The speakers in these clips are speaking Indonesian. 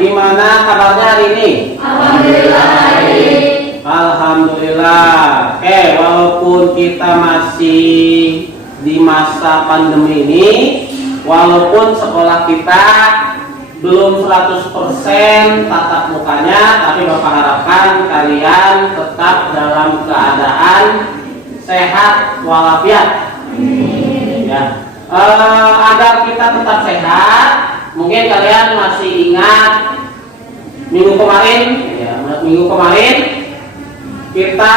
Gimana kabarnya hari ini? Alhamdulillah baik. Alhamdulillah. Walaupun kita masih di masa pandemi ini, walaupun sekolah kita belum 100% tatap mukanya, tapi Bapak harapkan kalian tetap dalam keadaan sehat walafiat. Ya. Agar kita tetap sehat, mungkin kalian masih ingat minggu kemarin kita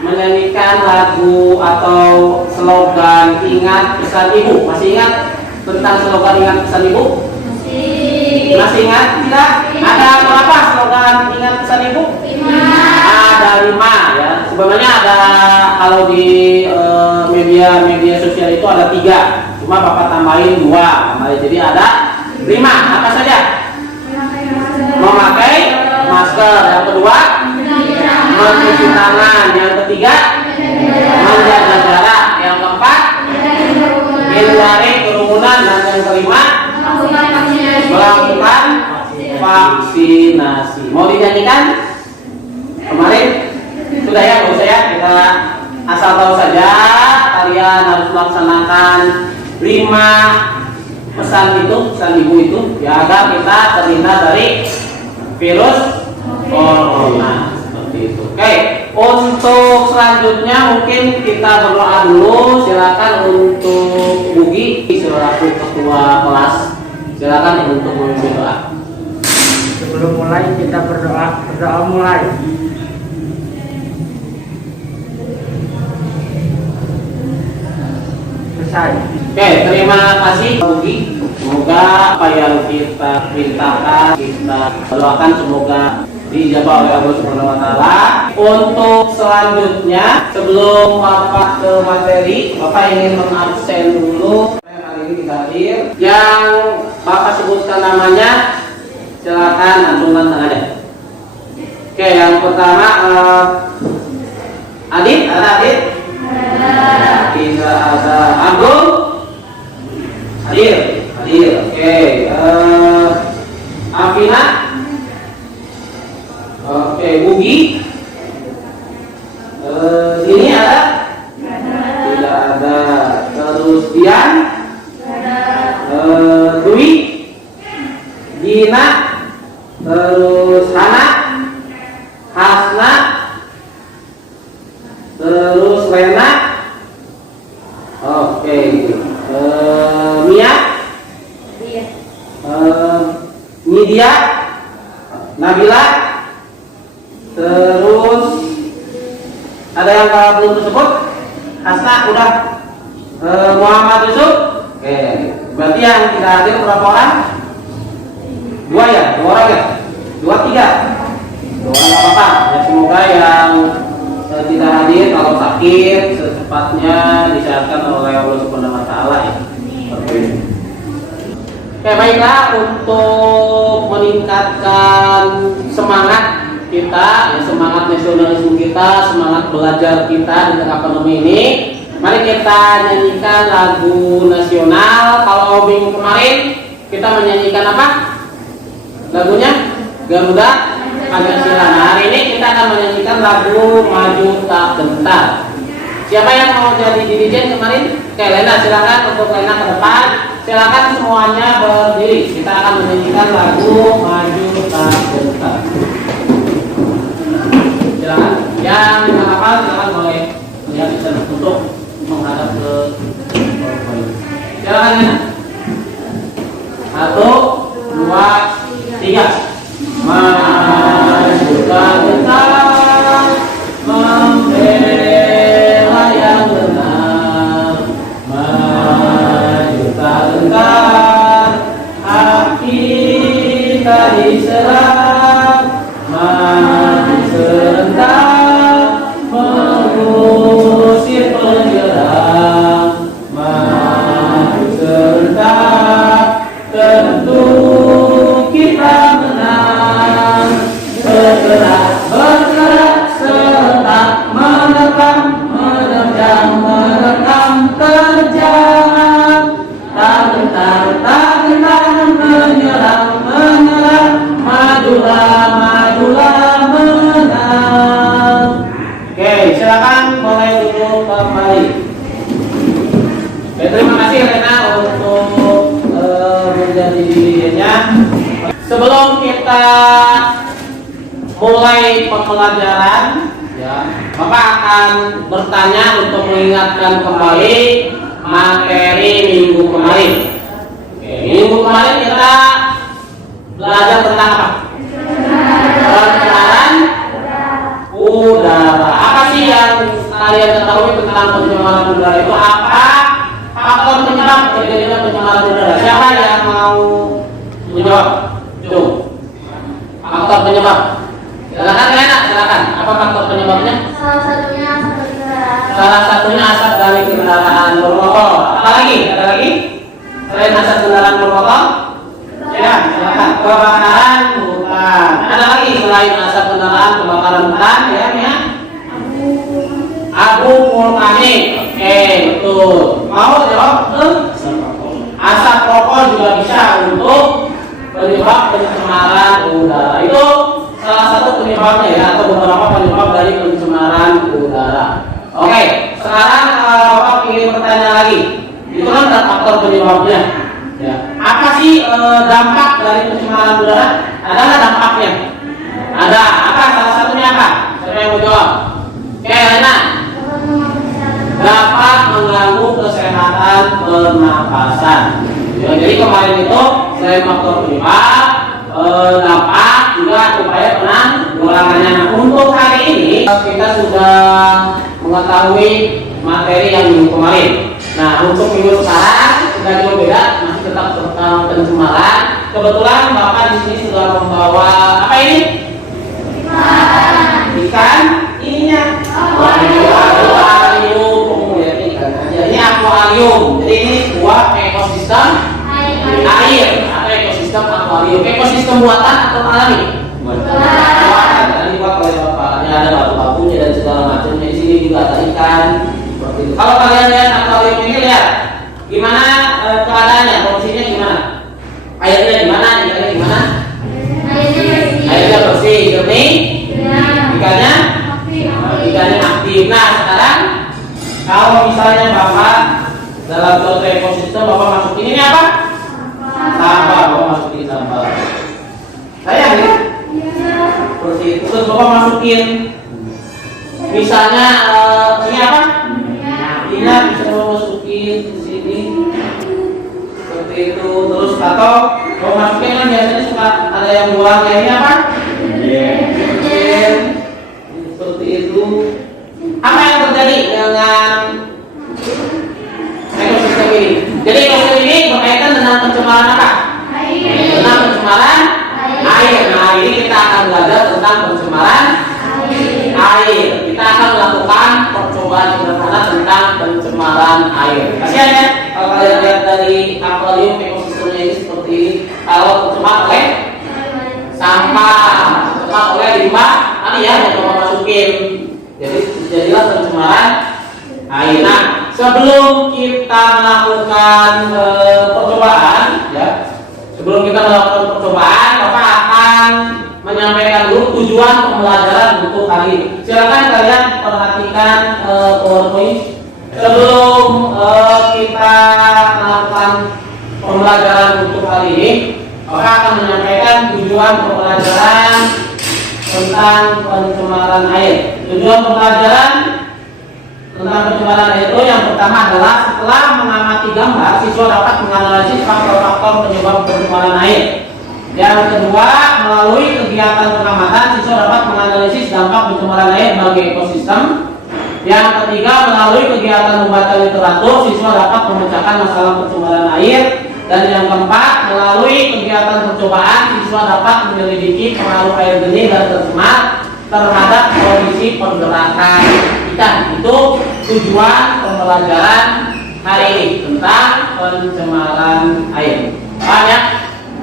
menyanyikan lagu atau slogan ingat pesan ibu. Masih ingat tentang slogan ingat pesan ibu? Masih ingat tidak? Ada berapa slogan ingat pesan ibu? 5. Ada 5 ya. Sebenarnya ada, kalau di media sosial itu ada 3. Cuma Bapak tambahin 2. Jadi ada 5. Apa saja? Memakai masker. Yang kedua, mencuci tangan. Yang ketiga, menjaga jarak. Yang keempat, hindari kerumunan. Dan yang kelima, melakukan vaksinasi. Mau dinyanyikan? Kemarin sudah ya, nggak usah ya. Kita asal tahu saja kalian harus melaksanakan 5 pesan ibu itu ya, agar kita terhindar dari virus corona seperti itu. Oke, untuk selanjutnya mungkin kita berdoa dulu. Silakan untuk Bugi selaku ketua kelas, silakan untuk memimpin doa. Sebelum mulai kita berdoa mulai. Selesai. Oke, terima kasih Bugi. Semoga apa yang kita perintahkan, kita doakan semoga dijabah oleh Allah Subhanahu wa taala. Untuk selanjutnya, sebelum Bapak ke materi, Bapak ingin mengabsen dulu hari ini kita hadir. Yang Bapak sebutkan namanya, silakan acungkan tangannya. Oke, yang pertama Adit, ada Adit? Tidak ada. Agung? Hadir. Oke. Afina? Oke. Bugi? Ini ada? Tidak ada. Terus Dian? Dwi? Gina? Terus Hana? Hasna? Terus Lena? Oke. Mia? Nidia? Nabila? Terus ada yang belum tersebut? Hasna udah? Muhammad Yusuf? Oke. Berarti yang tidak hadir berapa orang? 2 ya? 2 orang ya? 2, 3? 2 orang apa-apa ya. Semoga yang tidak hadir kalau sakit secepatnya disehatkan oleh Allah Subhanahu wa taala ya. Oke, baiklah, untuk meningkatkan semangat kita, ya, semangat nasionalisme kita, semangat belajar kita di tengah pandemi ini, mari kita nyanyikan lagu nasional. Kalau minggu kemarin kita menyanyikan apa? Lagunya Garuda Pancasila. Nah, hari ini kita akan menyanyikan lagu Maju Tak Gentar. Siapa yang mau jadi dirijen kemarin? Oke, Lena, silakan untuk Lena ke depan. Silakan semuanya berdiri. Kita akan menyanyikan lagu Maju Tak Gentar. Silakan. Yang hafal silakan boleh lihat untuk menghadap ke silakan Lena. 1, 2, 3. Maju tak gentar, membela yang benar. Maju tak gentar, hak kita diserang. Maju serentak, mengusir penyerang. Maju serentak, tentu kita menang. Bergerak, bergerak, serentak, menerkam, menerjang, merekam, terjang. Tak gentar, menyerang. sebelum kita mulai pembelajaran, ya, Bapak akan bertanya untuk mengingatkan kembali materi minggu kemarin. Oke, minggu kemarin kita belajar tentang apa? Pencemaran udara. Apa sih yang kalian ketahui tentang pencemaran udara itu? Apa faktor penyebab terjadinya pencemaran udara? Siapa yang mau menjawab? Jom. Faktor penyebab. Silakan Lena, silakan. Apa faktor penyebabnya? Salah satunya asap dari kendaraan. Salah satunya asap dari kendaraan bermotor. Apa lagi? Ada lagi? Selain asap kendaraan bermotor? Ya, silakan. Kebakaran hutan. Ada lagi selain asap kendaraan kebakaran hutan? Ya. Abu vulkanik. Oke, betul. Mau jawab? Asap rokok juga bisa untuk penyebab pencemaran udara. Itu salah satu penyebabnya ya, atau beberapa penyebab dari pencemaran udara. Oke, sekarang Bapak ingin bertanya lagi. Itu kan faktor penyebabnya. Ya. Apa sih dampak dari pencemaran udara? Ada nggak dampaknya? Ada. Apa? Salah satunya apa? Siapa yang mau jawab? Oke, Lena. Dapat mengganggu kesehatan pernapasan. Ya, jadi kemarin itu selain faktor penyebab, dampak juga upaya penanggulangannya. Nah, untuk hari ini kita sudah mengetahui materi yang minggu kemarin. Nah, untuk minggu sekarang sudah jauh beda, masih tetap tentang pencemaran. Kebetulan Bapak di sini sudah membawa apa ini? Ikan ininya. Akuarium. Ya, ini akuarium. Jadi ini sebuah ekosistem air atau ekosistem akuarium. Ekosistem buatan atau alami? Buatan. Tadi Pak oleh Bapaknya ada batu-batunya dan segala macamnya. Di sini juga ada ikan. Seperti itu. Kalau kalian lihat akuarium ini, lihat gimana keadaannya, kondisinya gimana? Airnya gimana? Ikannya gimana? Airnya bersih, jernih. Ikannya aktif. Nah, sekarang kalau misalnya Bapak dalam suatu ekosistem Bapak masukin ini apa? Sampah. Bapak masukin sampah. Sayang ya? Seperti itu. Terus Bapak masukin misalnya ini apa? Ini bisa Bapak masukin di sini. Seperti itu. Terus atau Bapak masukin kan biasanya suka ada yang buang ya, ini apa? Seperti itu. Apa yang terjadi dengan ekosistem ini? Jadi ekosistem ini berkaitan dengan pencemaran apa? Tentang pencemaran air. Nah, ini kita akan belajar tentang pencemaran air. Kita akan melakukan percobaan sederhana tentang pencemaran air. Kasihan ya kalau kalian lihat dari akuarium ekosistemnya ini seperti ini. Kalau tercemar oleh sampah, tercemar oleh limbah, tadi ya yang Bapak masukin. Jadi jadilah pencemaran air. Nah, sebelum kita melakukan percobaan, ya, sebelum kita melakukan percobaan, Bapak akan menyampaikan dulu tujuan pembelajaran untuk kali ini. Silakan kalian perhatikan PowerPoint. Sebelum kita melakukan pembelajaran untuk kali ini, Bapak akan menyampaikan tujuan pembelajaran tentang pencemaran air. Tujuan pembelajaran tentang pencemaran air itu yang pertama adalah setelah mengamati gambar, siswa dapat menganalisis faktor-faktor penyebab pencemaran air. Yang kedua, melalui kegiatan pengamatan, siswa dapat menganalisis dampak pencemaran air bagi ekosistem. Yang ketiga, melalui kegiatan membaca literatur, siswa dapat memecahkan masalah pencemaran air. Dan yang keempat, melalui kegiatan percobaan, siswa dapat menyelidiki pengaruh air jernih dan tercemar terhadap kondisi pergerakan ikan. Itu tujuan pembelajaran hari ini tentang pencemaran air. Paham ya?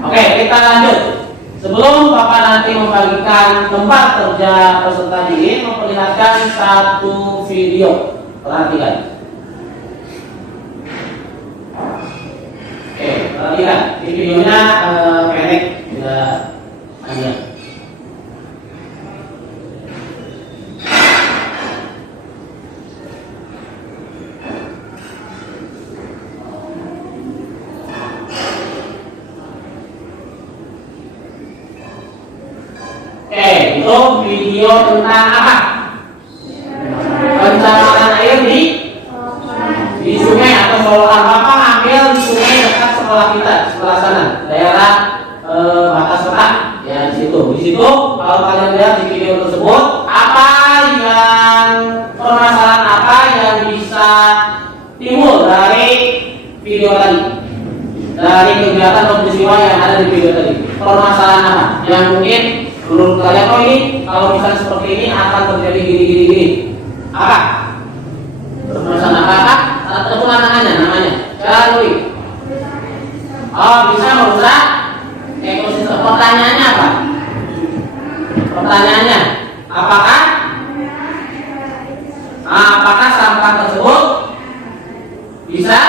Oke, kita lanjut. Sebelum Bapak nanti membagikan tempat kerja peserta didik, memperlihatkan satu video. Perhatikan. Oke, perhatikan. Di videonya pendek, tidak panjang. Oke, itu video tentang apa? Pencemaran air di sungai atau saluran. Bapak ambil di sungai dekat sekolah kita, sekolah sana, daerah batas kota. Ya di situ. Di situ kalau kalian lihat di video tersebut, apa yang permasalahan apa yang bisa timbul dari video tadi, dari kegiatan atau peristiwa yang ada di video tadi. Permasalahan apa? Yang mungkin menurut kalian, oh ini kalau misalnya seperti ini akan terjadi gini. Apa? Permasalahan apa? Ataupun tangannya namanya. Cara tulis. Oh, bisa merusak ekosistem. Pertanyaannya apa? Pertanyaannya, apakah sampah tersebut bisa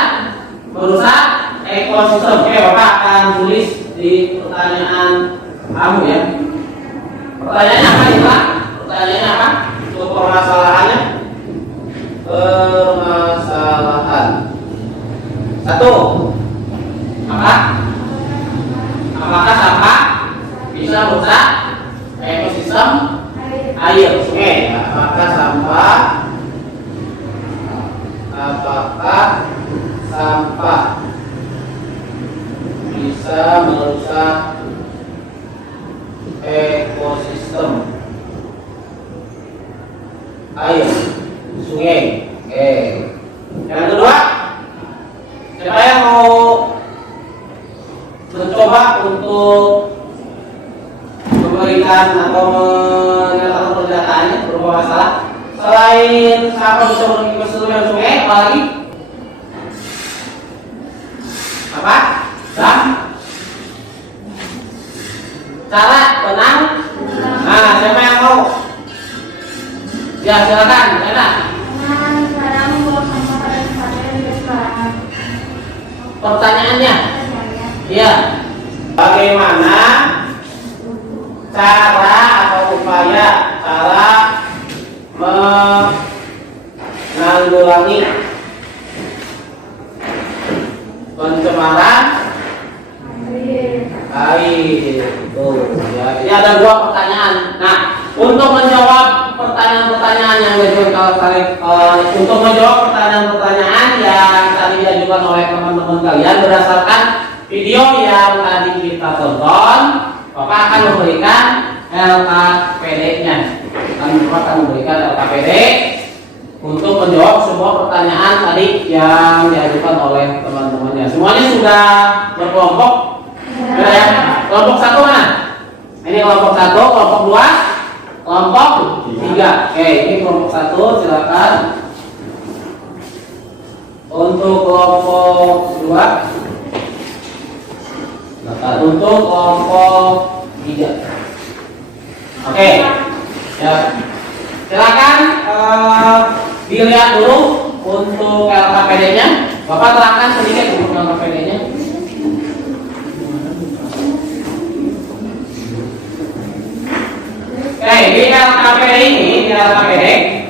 merusak ekosistem? Oke, Bapak akan tulis di pertanyaan kamu ya. Pertanyaannya apa nih Pak? Pertanyaannya apa? Untuk permasalahannya. Permasalahan. 1. Apakah sampah bisa merusak ekosistem air sungai? Apakah sampah bisa merusak ekosistem air sungai? Oke. Yang kedua, siapa yang mau mencoba untuk memberikan atau menyatakan pernyataannya berupa masalah? Selain sampah bisa merusak ekosistem sungai, apa lagi? Apa? Cara tenang. Nah, siapa yang mau? Ya, silakan, enak. Dengan cara membuang sampah pada tempatnya yang tidak sembarangan. Pertanyaannya, iya. Bagaimana cara atau upaya menanggulangi pencemaran air? Ya, ini ada 2 pertanyaan. Nah, untuk menjawab pertanyaan-pertanyaan yang untuk menjawab pertanyaan-pertanyaan yang tadi diajukan oleh teman-teman kalian berdasarkan video yang tadi kita tonton, Bapak akan memberikan LKPD-nya. Bapak akan memberikan LKPD untuk menjawab semua pertanyaan tadi yang diajukan oleh teman-temannya. Semuanya sudah berkelompok. Ya. Kelompok 1 mana? Ini kelompok 1, kelompok 2, kelompok 3. Oke, ini kelompok 1, silakan. Untuk kelompok 2, untuk kelompok 3. Oke. Ya. Silakan dilihat dulu untuk LKPD-nya. Bapak terangkan sedikit untuk LKPD-nya. Oke, di LKPD ini,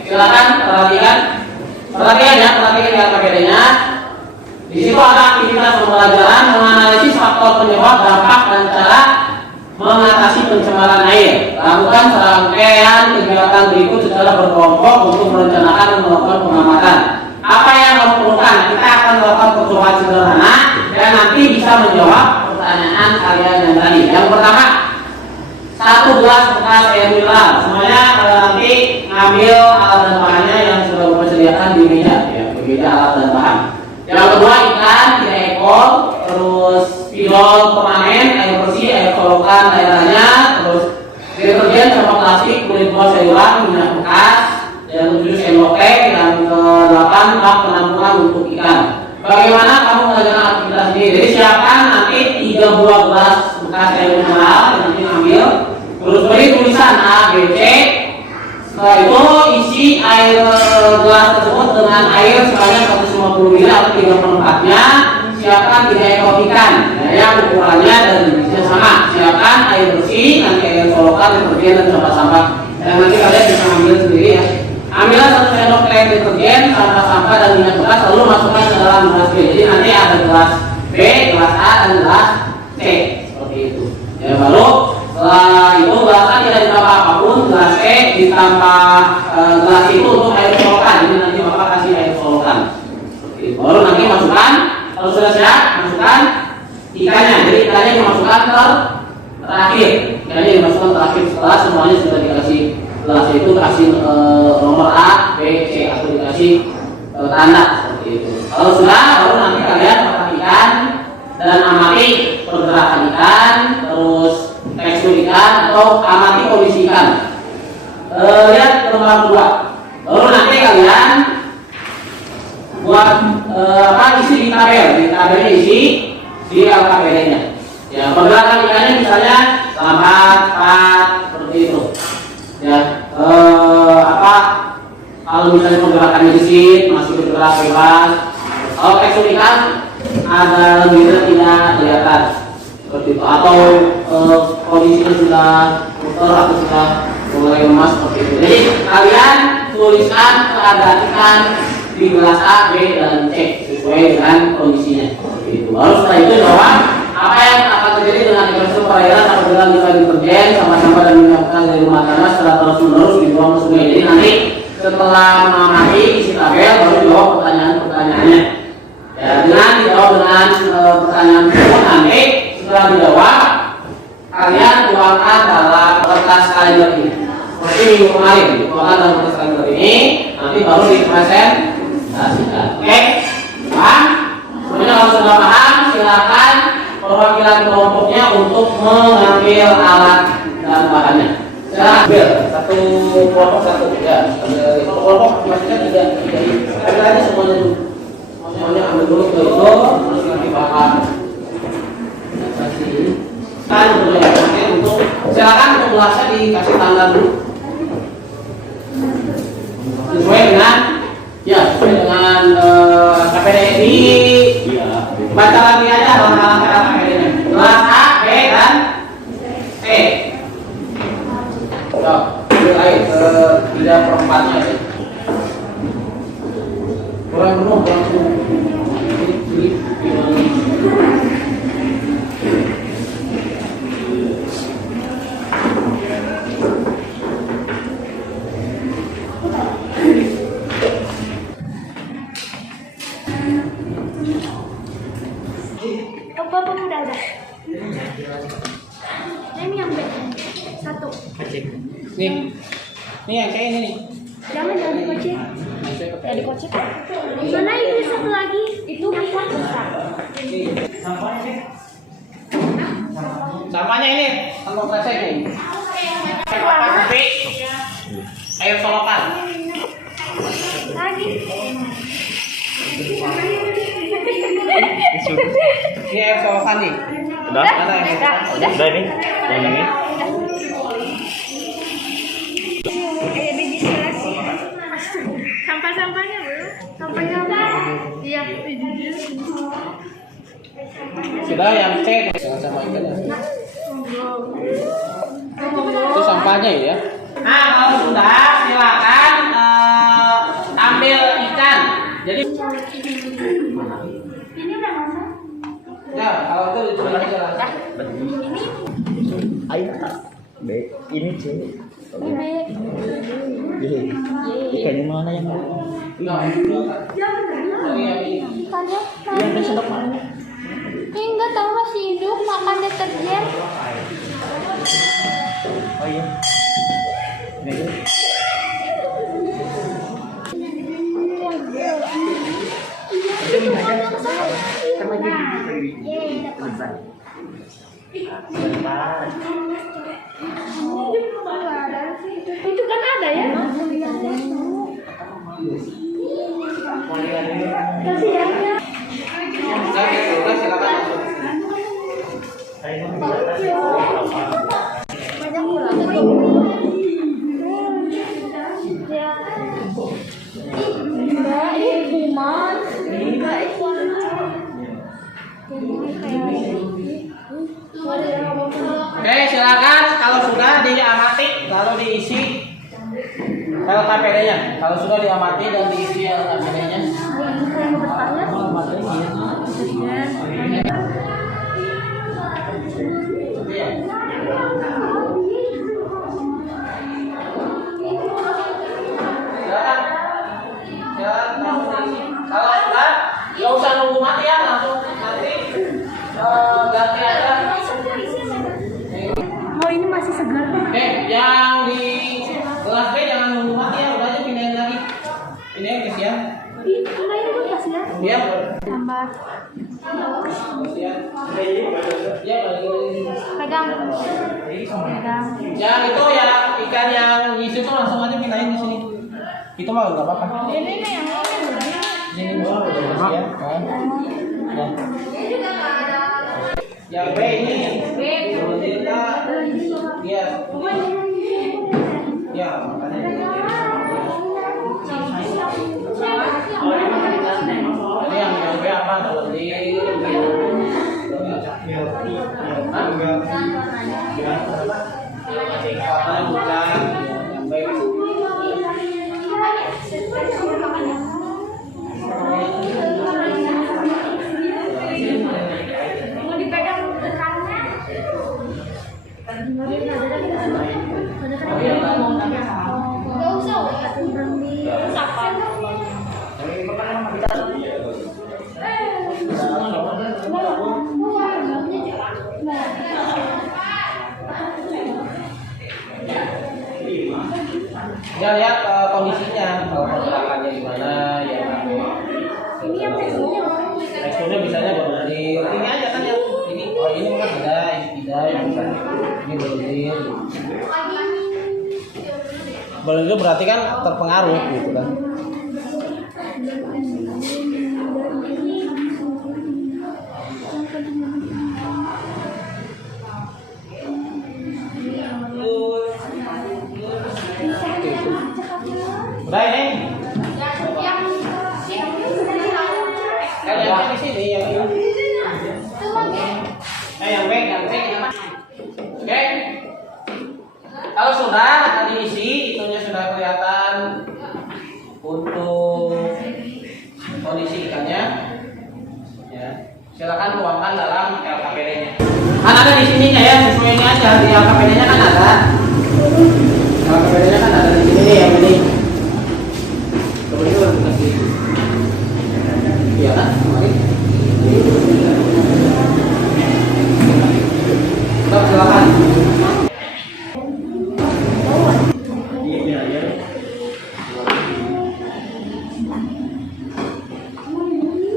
silakan perhatikan ya, perhatikan LKPD-nya. Di situ ada aktivitas pembelajaran menganalisis faktor penyebab, dampak, dan cara mengatasi pencemaran air. Lakukan serangkaian kegiatan berikut secara berkelompok untuk merencanakan dan melakukan pengamatan. Apa yang kamu perlukan? Kita akan melakukan percobaan sederhana dan nanti bisa menjawab pertanyaan kalian yang tadi. Yang pertama, 1 gelas bekas air mineral. Semuanya nanti ngambil alat dan bahannya yang sudah Bapak sediakan di meja, ya, di meja alat dan bahan. Yang kedua, ikan 3 ekor, terus spidol permanen, air bersih, air colokan daerahnya, terus deterjen sama plastik, kulit buah sayuran, minyak bekas, yang 7 sendok teh, yang ke-8 bak penampungan untuk ikan. Bagaimana kamu mengerjakan aktivitas ini? Jadi siapkan nanti 3 buah gelas bekas air mineral yang nanti ambil, terus beri tulisan A, B, C. Setelah itu isi air gelas tersebut dengan air sebanyak 150 ml atau 3/4-nya. Siapkan 3 ekor ikan, yang ukurannya dan jenisnya sama. Siapkan air bersih, nanti air colokan, deterjen dan sampah-sampah. Dan nanti kalian bisa ambil sendiri ya. Ambillah 1 sendok teh deterjen, sampah-sampah dan minyak bekas, lalu masukkan ke dalam gelas B. Jadi nanti ada gelas B, gelas A, dan gelas C seperti itu. Ya, baru setelah itu gelas A tidak ditambah ditambah gelas itu untuk air colokan. Jadi nanti bapak kasih air colokan. Baru nanti masukkan, kalau sudah siap masukkan ikannya. Jadi ikannya dimasukkan terakhir. Ikannya dimasukkan terakhir setelah semuanya sudah dikasih gelas itu, kasih nomor A, B, C atau dikasih tanda seperti itu. Kalau sudah, baru nanti kalian perhatikan dan amati pergerakan ikan, terus tekstur ikan atau amati kondisi ikan. Lihat nomor 2. Baru nanti kalian buat isi di tabel. Di tabelnya isi di LKPD-nya. Ya, pergerakan ikannya misalnya lambat, cepat, seperti itu. Ya, kalau misalnya pergerakannya gesit, masih bergerak bebas. Kalau tekstur ikan ada lebih tidak kelihatan seperti itu, atau kondisinya sudah putar atau sudah mulai lemas seperti itu. Jadi kalian tuliskan keadaan ikan di gelas A, B, dan C sesuai dengan kondisinya seperti itu. Baru setelah itu jawab apa yang akan terjadi dengan ekosistem perairan apabila kita deterjen sama-sama dan menyiapkan dari rumah tangga secara terus menerus dibuang ke sungai. Jadi nanti setelah mengamati isi tabel baru jawab pertanyaannya. Ya, dengan dijawab dengan pertanyaan tersebut nanti setelah dijawab kalian tuangkan dalam kertas kalender ini. Seperti minggu kemarin dituangkan dalam kertas kalender ini, nanti baru dipresentasikan. Oke, paham? Sebenarnya kalau sudah paham, silakan perwakilan kelompoknya untuk mengambil alat dan bahannya. Silakan ambil satu kelompok satu ya. Kelompok maksudnya tidak ambil aja semuanya dulu. Semuanya ambil dulu ke itu, terus nanti bahan. Kan untuk silakan untuk gelasnya dikasih tanda dulu. Sesuai dengan sesuai dengan KPDI. Baca lagi aja langkah-langkah KPDI-nya. Gelas A, B, dan C. Ambil air 3/4-nya. Kurang penuh. Bapak udah. Ini yang B. 1. Nih yang kayak ini nih. Jangan dikocek. Ya dikocek. Mana ini satu lagi? Itu bisa. Sampahnya ini kantong kresek nih. Tapi air solokan. Lagi. Ini air solokan nih. Udah? Udah. Udah ini? Yang ini? Registrasi. Sampah-sampahnya belum? Sampahnya iya. Sudah yang C jangan sama ikannya. Itu sampahnya ya. Nah kalau sudah silakan ambil ikan. Jadi Ini udah masak. ya kalau itu coba aja lah. Ayo B. Ini C. Ini B. Y. Ikannya mana yang mana? Ikannya Yang di sendok mana? enggak tahu masih hidup makan deterjen. Oh iya. Ini aja. Itu kan ada ya? Kasih ya. Silakan. Banyak pulang. Ya. Enggak, ini kuman. Enggak, itu Oke, silakan kalau sudah diamati lalu diisi LKPD-nya. Kalau sudah diamati dan diisi LKPD-nya. kalau ini masih segar. Yang di kelas B jangan nunggu mati ya, udah aja pindahin lagi. Pindahin ke siang. Ih, ini tuh kasihan. Iya. Tambah. Siang. Ya, balik lagi. Pegang. Pegang. Yang itu ya ikan yang isi tuh langsung aja pindahin di sini. Itu mah nggak apa-apa. Ini yang Sini doang udah ya. Yang B ini. Iya. Ya, makanya. Ini yang B apa? mau dipegang tekannya. Gak usah. Ya lihat kondisinya, kalau pergerakannya gimana ya. Ini yang teksturnya. Teksturnya bisanya berlendir. Ini aja kan ya. Ini oh ini kan tidak, ini tidak, ini berlendir. Berlendir berarti kan terpengaruh gitu kan. Udah ini. Yang di sini yang ini. Yang B, Oke. Kalau sudah diisi, itunya sudah kelihatan untuk kondisi ikannya. Ya, silakan tuangkan dalam LKPD-nya. Kan ada di sininya ya, sesuai ini aja di LKPD-nya kan ada. LKPD-nya kan ada di sini nih yang ini. Kemudian kasih. Iya kan, kemarin. Silakan.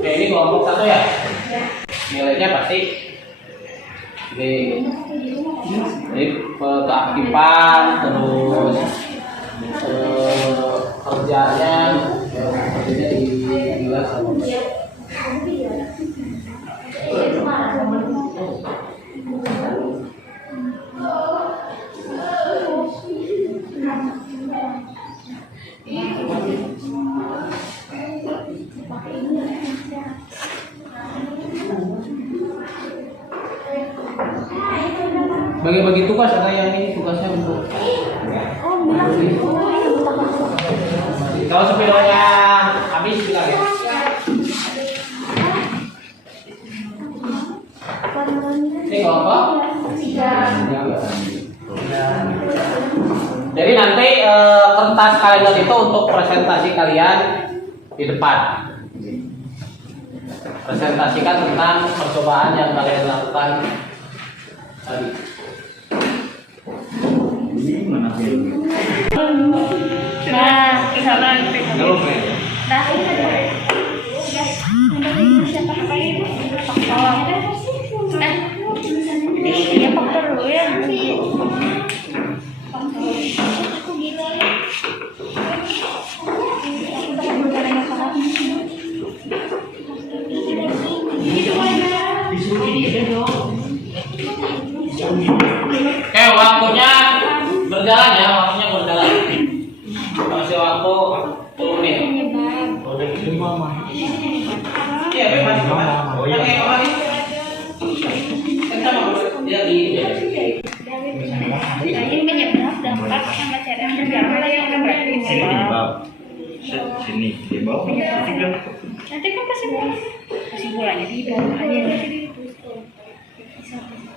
Oke, ini kelompok satu ya. Nilainya pasti jadi keaktifan terus kerjanya dinilai sama. Bagi-bagi tugas ada yang ini tugasnya untuk kalau sepedanya habis bilang ya. Ini kelompok. Jadi nanti kertas kalender itu untuk presentasi kalian di depan. Presentasikan tentang percobaan yang kalian lakukan tadi. Nah, kesana nanti. Nah, siapa pakai itu? Iya faktor dulu ya. Oke, waktunya berjalan ya, waktunya berjalan. Masih waktu 10 menit. Iya, bebas. Oh iya. Kita mau dia di Ini penyebab dampak sama cara berjalan yang berarti sini di bawah nanti kan kesimpulannya di bawah aja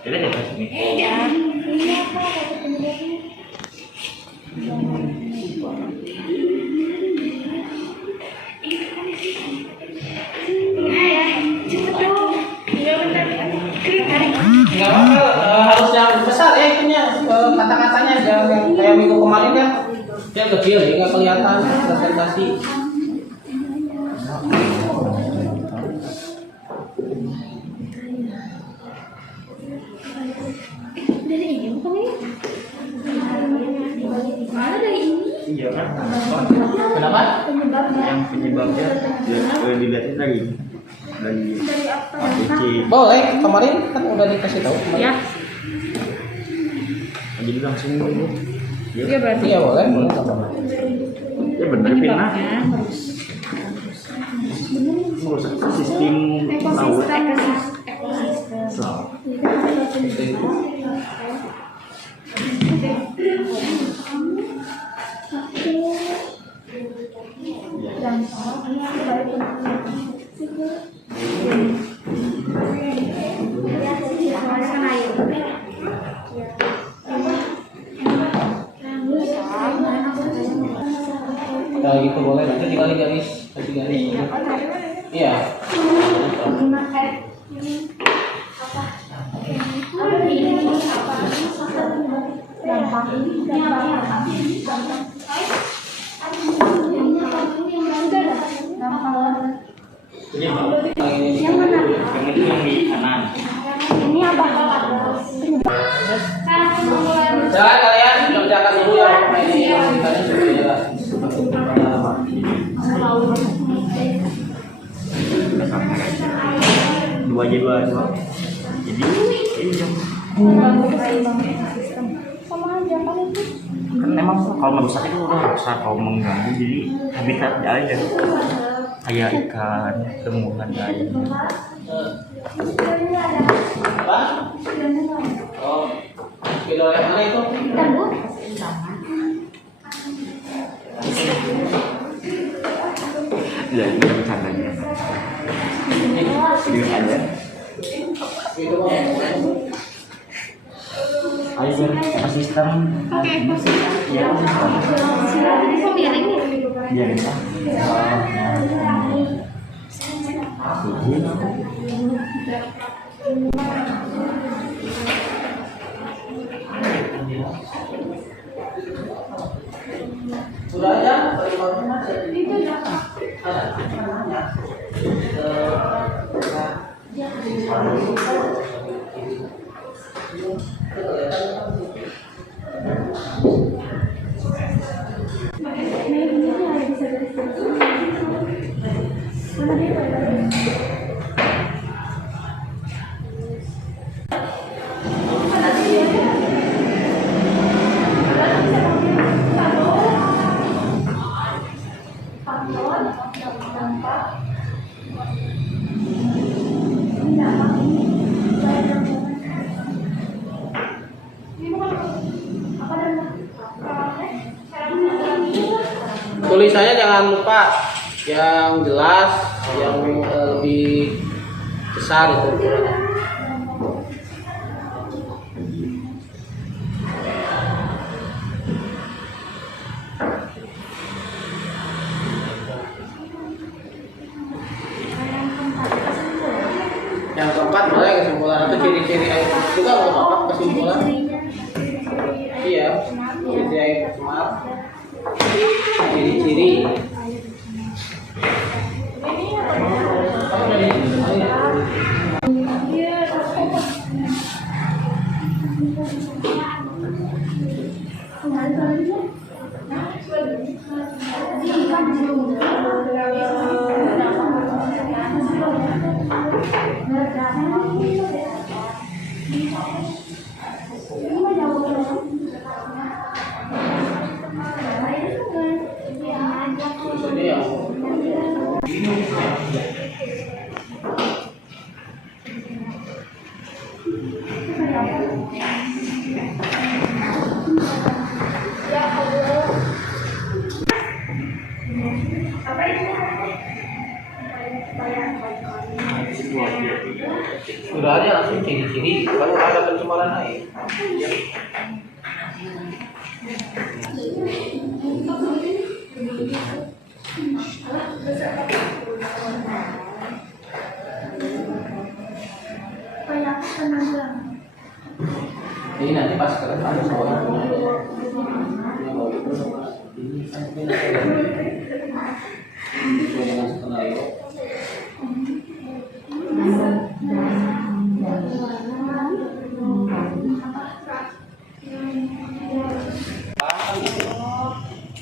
kita di sini ya ini apa nggak apa-apa, harus yang besar ya itunya. kata-katanya jangan kayak minggu kemarin kan dia kecil ya nggak kelihatan presentasi. Dari ini bukan ini? Mana dari ini? Iya kan? Kenapa? Penyebabnya. Yang penyebabnya dilihatnya dari apa? ATC. Boleh, kemarin kan udah dikasih tahu. Ya. Jadi langsung dulu. Iya berarti. Iya boleh, boleh nggak apa-apa. Ya bener Vina. Merusak sistem laut. Kalau gitu boleh, nanti tinggal garis, kasih garis. Iya. Yang itu yang di kanan. Ini apa? Silakan kalian kerjakan dulu yang ini yang kita sudah jelas. Dua aja dua. Jadi ini Sama aja kan itu. kan memang kalau merusak itu udah rusak, kalau mengganggu jadi habitat aja kayak ikan, tumbuhan lain. Apa? Oh, kilo yang mana itu? Kan Bu? Ya ini bercandanya. Ini aja. Itu mau. Ayo biar sistem. Ya sistem. Ini kok miring ya? Ya bisa. Sudah ada? Ada. Tulisannya jangan lupa yang jelas, yang lebih besar itu. Yang keempat boleh kesimpulan atau ciri-ciri air juga nggak apa-apa kesimpulan. Iya, ciri-ciri air cemar. Ciri-ciri. Sudah ada langsung ciri-ciri kalau ada pencemaran air. Ini nanti pas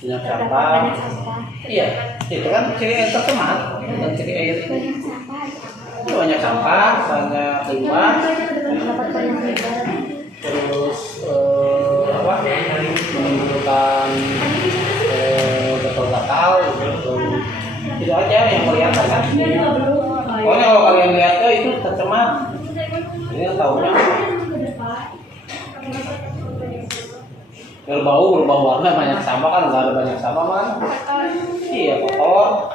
Banyak sampah. Iya, itu kan ciri air tercemar dan ciri air itu. Banyak sampah, banyak limbah. Terus apa? Menimbulkan gatal-gatal gitu. Itu aja yang kelihatan kan. Pokoknya kalau kalian lihat tuh itu tercemar. Ini tahunya berbau warna, banyak sampah kan, nggak ada banyak sampah kan? Iya, kotor.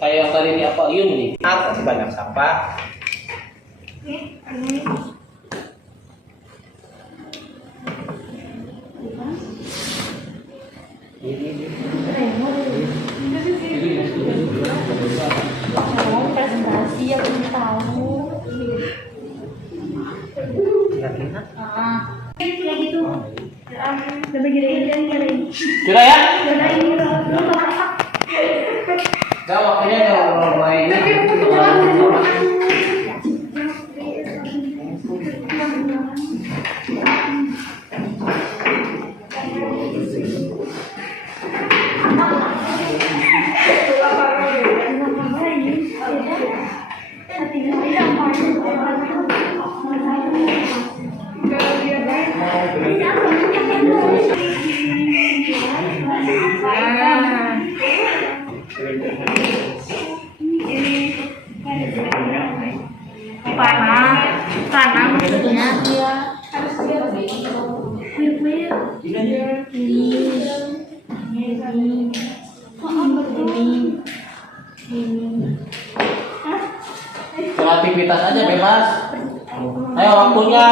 Kayak yang tadi di akuarium nih, masih banyak sampah. Presentasi aku tahu. Kayak gitu. Lebih gini. Kira ya? Gak waktunya kalau mulai tanah maksudnya dia kreativitas aja bebas. Ayo waktunya,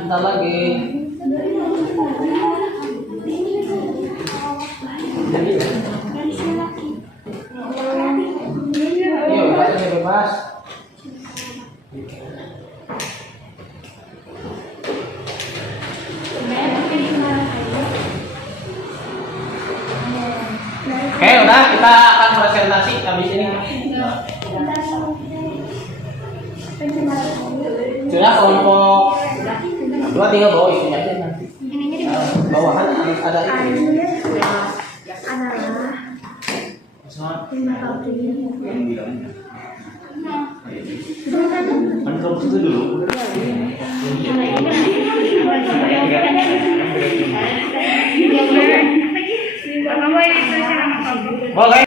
bentar lagi. Iya, bebas aja bebas. Oke, udah kita akan presentasi habis ini. Sudah kelompok 2 tinggal bawa isinya aja nanti. Bawahan ada itu. Boleh.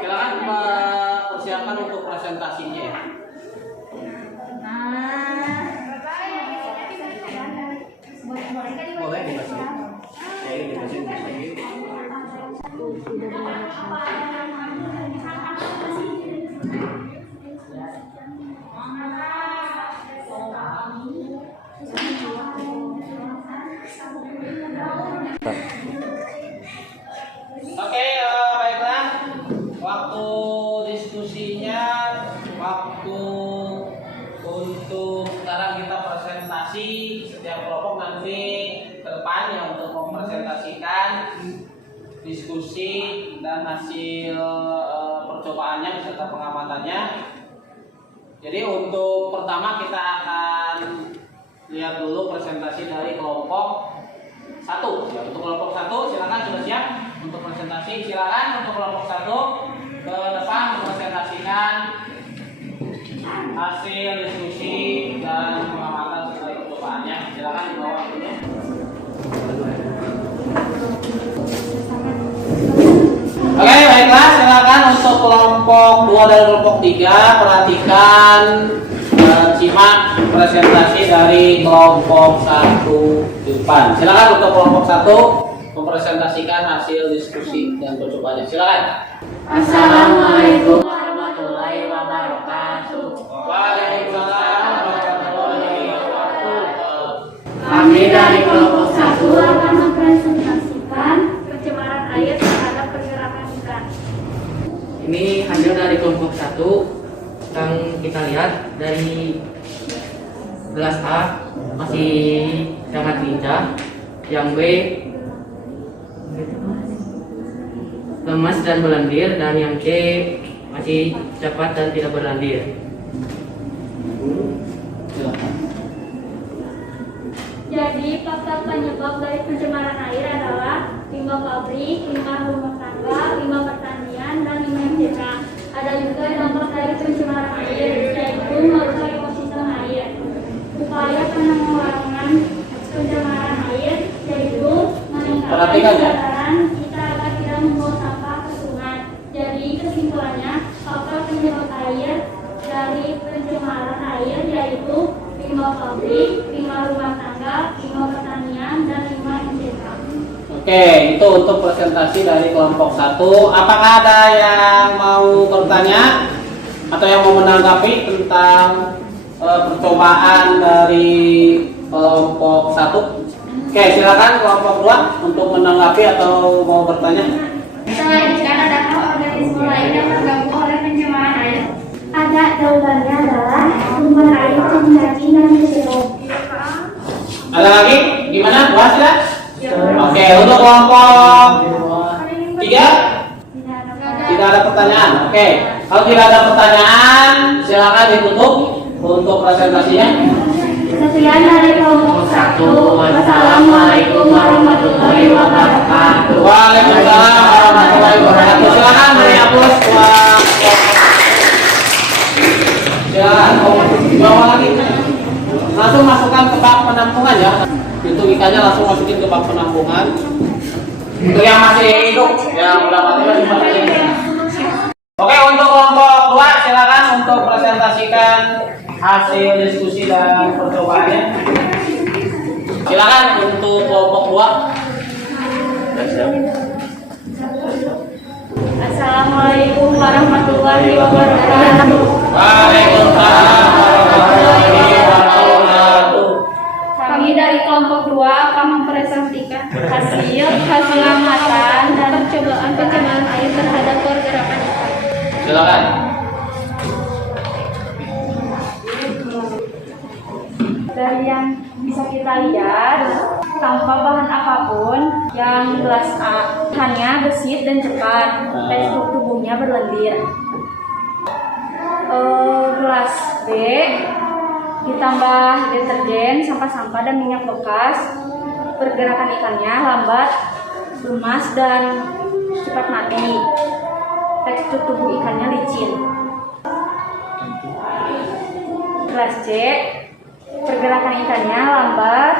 Silakan persiapkan untuk presentasinya ya. Boleh dikasih. Ya, ini dikasih. Oke, baiklah. Waktu diskusinya, waktu untuk sekarang kita presentasi setiap kelompok nanti ke depan yang untuk mempresentasikan diskusi dan hasil percobaannya beserta pengamatannya. Jadi untuk pertama kita akan lihat dulu presentasi dari kelompok 1. Ya, untuk kelompok 1 silakan sudah siap untuk presentasi. Silakan untuk kelompok 1 ke depan mempresentasikan hasil diskusi dan pengamatan sesuai percobaannya. Silakan dibawa waktunya. Oke, baiklah, silakan untuk kelompok 2 dan kelompok 3 perhatikan dan simak presentasi dari kelompok 1 di depan. Silakan untuk kelompok 1 mempresentasikan hasil diskusi dan percobaannya. Silakan. Assalamualaikum warahmatullahi wabarakatuh. Waalaikumsalam warahmatullahi wabarakatuh. Kami dari kelompok 1 akan mempresentasikan pencemaran air terhadap pergerakan ikan. Ini hasil dari kelompok 1 kita lihat dari gelas A masih sangat lincah, yang B lemas dan berlendir, dan yang C masih cepat dan tidak berlendir. Jadi faktor penyebab dari pencemaran air adalah limbah pabrik, limbah rumah tangga, limbah pertanian, dan limbah MCK. Ada juga dampak dari pencemaran air, yaitu merusak ekosistem air. Upaya penanggulangan pencemaran air yaitu meningkatkan kesadaran kita agar tidak membuang sampah ke sungai. Jadi kesimpulannya, faktor penyebab air dari pencemaran air yaitu limbah pabrik, limbah rumah tangga, limbah pertanian, dan limbah MCK. Oke, itu untuk presentasi dari kelompok 1. Apakah ada yang mau bertanya atau yang mau menanggapi tentang percobaan dari kelompok 1? Oke, silakan kelompok 2 untuk menanggapi atau mau bertanya. Selain ikan, adakah organisme lain yang terganggu oleh pencemaran air? Ada, jawabannya adalah tumbuhan air, cacing dan mushroom. Ada lagi? Gimana? Bahas ya? Oke, untuk kelompok 3 tidak ada pertanyaan. Oke, kalau tidak ada pertanyaan, silakan ditutup untuk presentasinya. Sekian dari kelompok 1. Wassalamualaikum warahmatullahi wabarakatuh. Waalaikumsalam warahmatullahi wabarakatuh. Silakan beri aplaus buat silakan. Bawa lagi. Langsung masukkan ke bak penampungan ya. Itu ikannya langsung masukin ke bak penampungan. Untuk yang masih hidup, yang udah mati masih masukin. Oke, untuk kelompok 2 silakan untuk presentasikan hasil diskusi dan percobaannya. Silakan untuk kelompok 2. Assalamualaikum warahmatullahi wabarakatuh. Waalaikumsalam warahmatullahi wabarakatuh. Kami dari kelompok 2 akan mempresentasikan hasil amatan dan percobaan pencemaran air terhadap pergerakan ikan. Silakan. Dari yang bisa kita lihat, tanpa bahan apapun, yang gelas A hanya gesit dan cepat, tekstur tubuhnya berlendir. Gelas B ditambah deterjen, sampah-sampah dan minyak bekas, pergerakan ikannya lambat, lemas dan cepat mati. Tekstur tubuh ikannya licin. Gelas C, pergerakan ikannya lambat,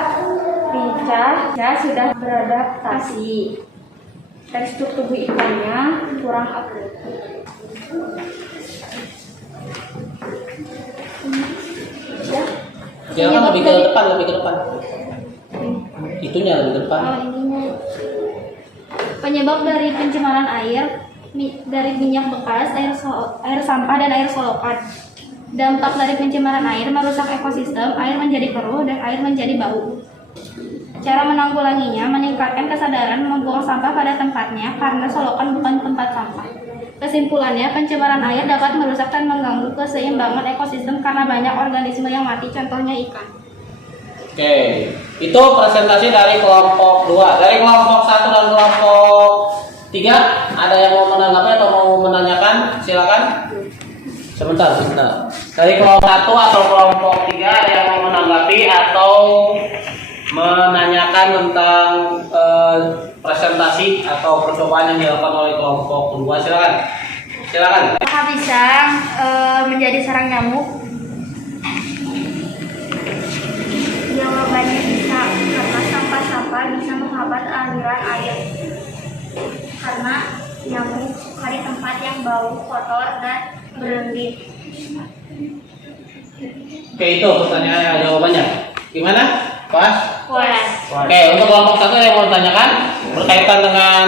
lincah, sudah beradaptasi. Tekstur tubuh ikannya kurang agresif. Silakan lebih ke depan. Itunya lebih ke depan. Ininya. Penyebab dari pencemaran air dari minyak bekas, air sampah dan air solokan. Dampak dari pencemaran air merusak ekosistem, air menjadi keruh dan air menjadi bau. Cara menanggulanginya meningkatkan kesadaran membuang sampah pada tempatnya karena solokan bukan tempat sampah. Kesimpulannya, pencemaran air dapat merusak dan mengganggu keseimbangan ekosistem karena banyak organisme yang mati, contohnya ikan. Oke, itu presentasi dari kelompok 2. Dari kelompok 1 dan kelompok 3, ada yang mau menanggapi atau mau menanyakan? Silakan. Sebentar. Dari kelompok 1 atau kelompok 3 ada yang mau menanggapi atau menanyakan tentang presentasi atau percobaan yang dilakukan oleh kelompok 2? Silakan. Apakah bisa menjadi sarang nyamuk? Jawabannya bisa, karena sampah-sampah bisa menghambat aliran air. Karena nyamuk suka di tempat yang bau, kotor, dan berlendir. Oke, itu pertanyaannya, jawabannya. Gimana? Pas? Oke, untuk kelompok 1 yang mau ditanyakan berkaitan dengan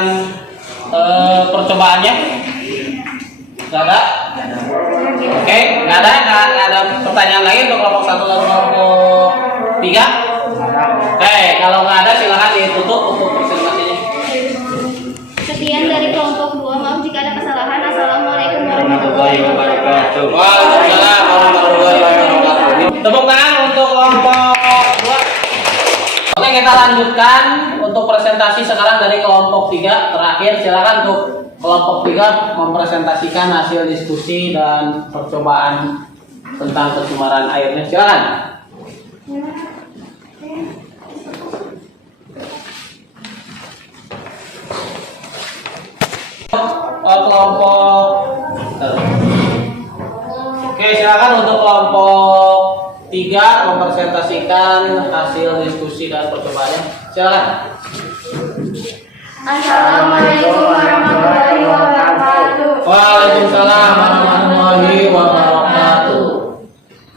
percobaannya? Nggak ada? Oke, nggak ada pertanyaan lagi untuk kelompok 1 dan kelompok 3? Oke, kalau nggak ada silakan ditutup untuk presentasinya. Sekian dari kelompok 2, maaf jika ada kesalahan. Assalamualaikum warahmatullahi wabarakatuh. Waalaikumsalam warahmatullahi wabarakatuh. Tepuk tangan untuk kelompok 2. Oke, kita lanjutkan untuk presentasi sekarang dari kelompok 3. Terakhir, silakan untuk kelompok 3 mempresentasikan hasil diskusi dan percobaan tentang pencemaran airnya. Silakan. Kelompok Oke, silakan untuk kelompok 3 mempresentasikan hasil diskusi dan percobaannya. Silakan. Assalamualaikum warahmatullahi wabarakatuh. Waalaikumsalam warahmatullahi wabarakatuh.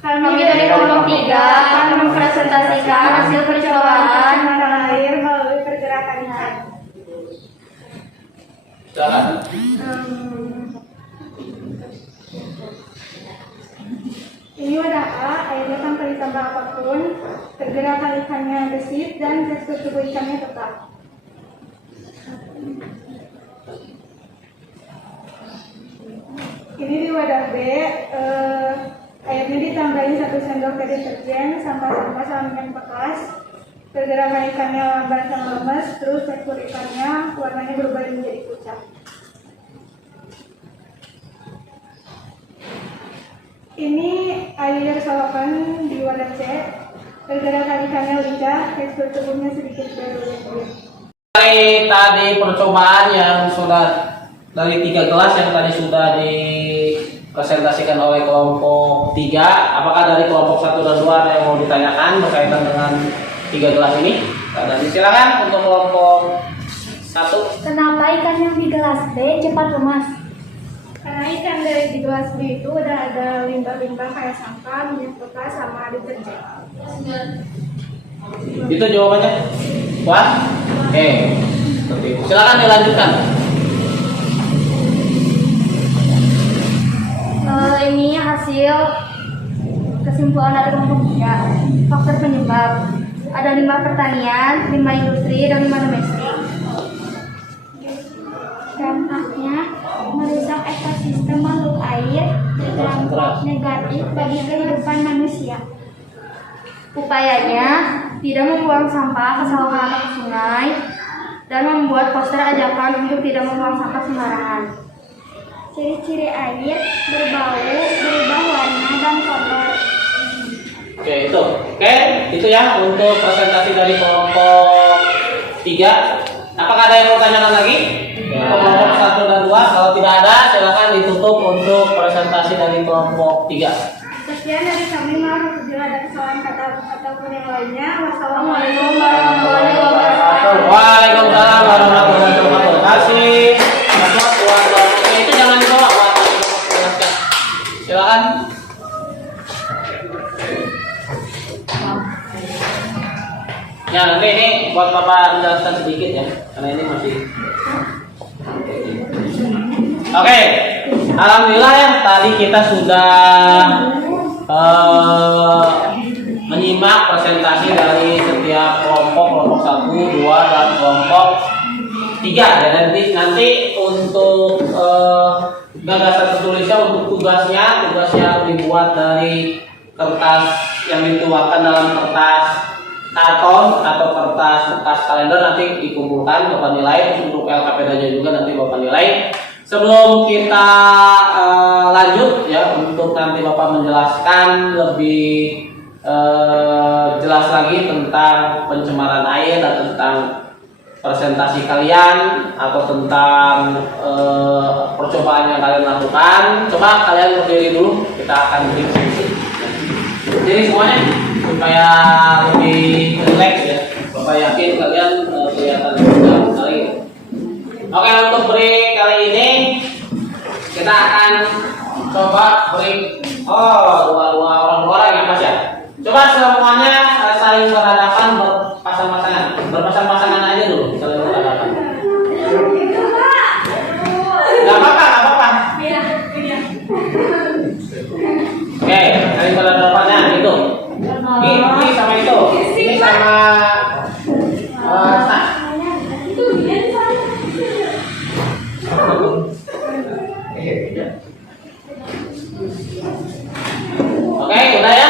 Kami dari kelompok 3 akan mempresentasikan hasil percobaan pencemaran air melalui pergerakan ikan. Silakan. Ini wadah A, airnya tanpa ditambah apapun, pergerakan ikannya gesit dan tekstur tubuh ikannya tetap. Ini di wadah B, airnya ditambahin 1 sendok teh deterjen, sampah-sampah sampingan bekas, pergerakan ikannya lambat dan lemes, terus tekstur ikannya warnanya berubah menjadi pucat. Ini air solokan di wadah C, pergerakan ikannya lincah, tekstur tubuhnya sedikit berlebih. Dari tadi percobaan yang sudah dari 3 gelas yang tadi sudah dipresentasikan oleh kelompok 3, apakah dari kelompok 1 dan 2 ada yang mau ditanyakan berkaitan dengan 3 gelas ini? Dan silakan untuk kelompok 1. Kenapa ikan yang di gelas B cepat lemas? Karena ikan dari di gelas B itu udah ada limbah-limbah kayak sampah, minyak bekas, sama deterjen. Itu jawabannya? Puas? Oke. Seperti itu. Silakan dilanjutkan. Ini hasil kesimpulan dari kelompok 3. Faktor penyebab ada limbah pertanian, limbah industri, dan limbah domestik. Dampaknya merusak ekosistem makhluk air, berdampak negatif bagi kehidupan manusia. Upayanya tidak membuang sampah ke saluran atau ke sungai dan membuat poster ajakan untuk tidak membuang sampah sembarangan. Ciri-ciri air berbau, berubah warna dan kotor. Oke, itu. Oke, itu ya untuk presentasi dari kelompok 3. Apakah ada yang mau tanyakan lagi? Kelompok 1 dan 2. Kalau tidak ada, silakan ditutup untuk presentasi dari kelompok 3. Sekian dari kami, maaf apabila ada kesalahan kata ataupun yang lainnya. Wassalamualaikum warahmatullahi wabarakatuh. Waalaikumsalam warahmatullahi wabarakatuh. Terima kasih. Oke, itu jangan dibawa. Jelaskan. Silakan. Ya, nanti ini buat Bapak menjelaskan sedikit ya, karena ini masih. Oke, alhamdulillah ya tadi kita sudah menyimak presentasi dari setiap kelompok 1, 2, dan kelompok 3. Dan nanti untuk gagasan tertulisnya untuk tugasnya dibuat dari kertas yang dituangkan dalam kertas karton atau kertas bekas kalender, nanti dikumpulkan Bapak nilai. Untuk LKPD-nya juga nanti Bapak nilai. Sebelum kita lanjut ya, untuk nanti Bapak menjelaskan lebih jelas lagi tentang pencemaran air dan tentang presentasi kalian atau tentang percobaan yang kalian lakukan. Coba kalian berdiri dulu, kita akan berdiri. Berdiri semuanya supaya lebih rileks ya. Bapak yakin kalian kelihatan sudah sekali. Oke, untuk break kali ini kita akan coba break. Dua orang ya Mas ya. Coba semuanya saling berhadapan, berpasang-pasangan aja dulu, saling berhadapan. Gak apa-apa. Oke, saling berhadapannya gitu. Ini sama itu. Ini sama Sah. Oke, udah ya.